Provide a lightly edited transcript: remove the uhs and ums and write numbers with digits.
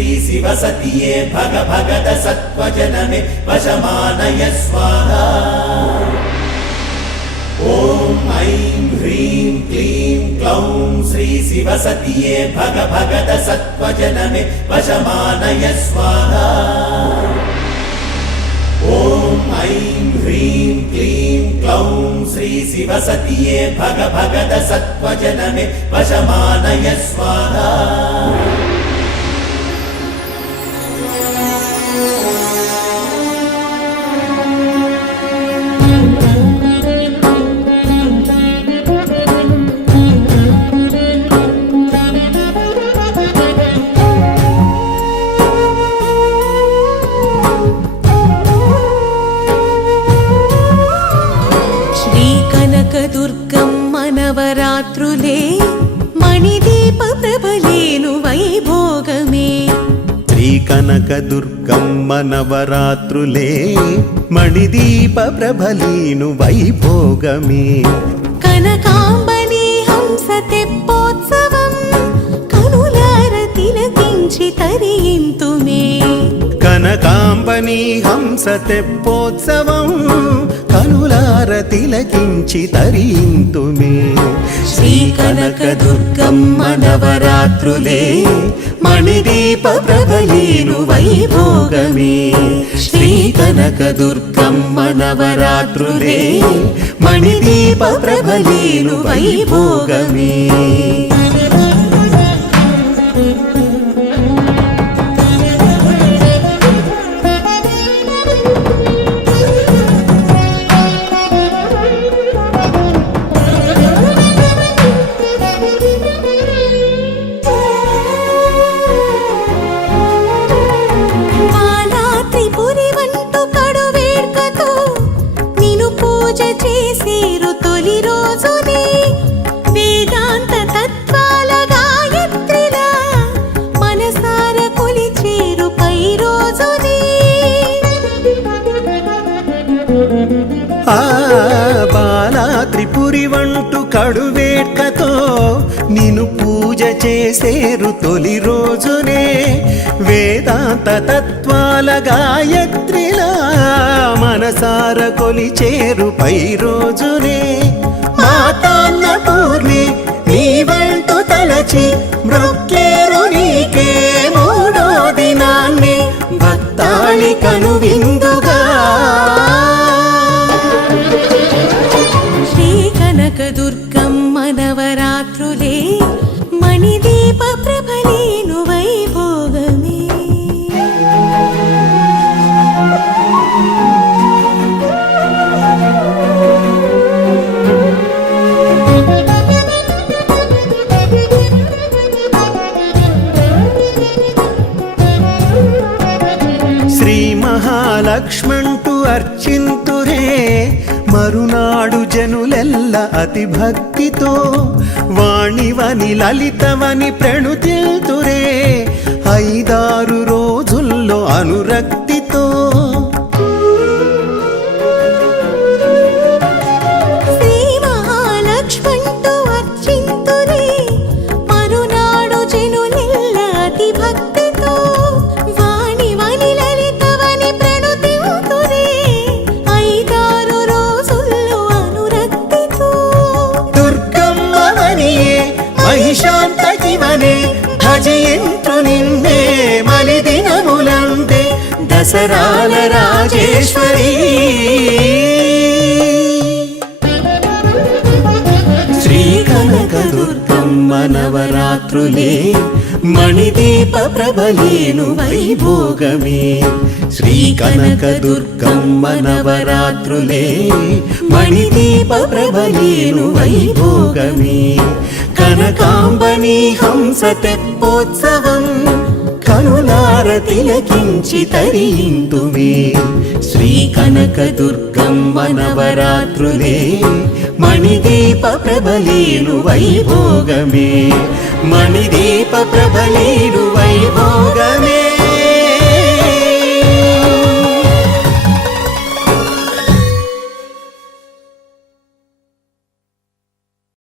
श्री शिवसतिये भग भगद सत्त्वजनमे वशमानय स्वाहा। ॐ ऐं ह्रीं क्लीं क्लौं श्री शिवसतिये भग भगद सत्त्वजनमे वशमानय स्वाहा। ॐ ऐं ह्रीं क्लीं क्लौं श्री शिवसतिये भग भगद सत्त्वजनमे वशमानय स्वाहा। దుర్గమ్మ నవరాత్రులే మణిదీప ప్రభలేను వైభోగమే। శ్రీ కనక దుర్గమ్మ నవరాత్రులే మణిదీప ప్రభలీను వైభోగమే। కనకాంబని హంస తెప్పోత్సవం కనులార తిలకించి తరింతుమే। కనకాంబని హంస తెప్పోత్సవం కనులార తిలకించి తరింతుమే। శ్రీ కనక దుర్గమ్మ నవరాత్రులే మణిదీప ప్రభలీను వైభోగమే। శ్రీ కనక దుర్గమ్మ నవరాత్రులే మణిదీప ప్రభలీను వైభోగమే। బాలా త్రిపురి వంటు కడువేట్కతో నిను పూజ చేసేరు తొలి రోజునే। వేదాంత తత్వాల గాయత్రిలా మనసార కొలిచేరు పై రోజునే। మాతాన్న పూర్ణి నీ వంటు తలచి మృక్కేరు నీకే మూడో దినాన్ని భక్తాళి కను విందుగా। దుర్గమ్మ నవరాత్రులే మణిదీప ప్రభలేను వైభోగమే। శ్రీ మహాలక్ష్మంటూ అర్చింతురే మరునాడు జనులెల్ల అతి భక్తితో వాణివని లలితవని ప్రణుతిల్తురే 5-6 రోజుల్లో అనురక్తితో। శ్రీ మహాలక్ష్మంటూ అర్చింతురే మరునాడు జనులెల్ల అతి భక్తితో వాణివని లలితవని ప్రణుతిల్తురే 5-6 రోజుల్లో అనురక్తితో। దుర్గమ్మవనియే మహిషాంతకివనే భజయంతు నిన్నే మలి దినములందే దసరాల రాజేశ్వరి। శ్రీ కనక దుర్గమ్మ నవరాత్రులే మణిదీప ప్రభలీను వైభోగమే। శ్రీ కనక దుర్గమ్మ నవరాత్రులే మణిదీప ప్రభలీను వైభోగమే। కనకాంబని హంస తెప్పోత్సవం కనులార తిలకించి తరింతుమే। శ్రీ కనక దుర్గమ్మ నవరాత్రులే మణిదీప ప్రభలీను వైభోగమే। మణిదీప ప్రభలీను వైభోగమే।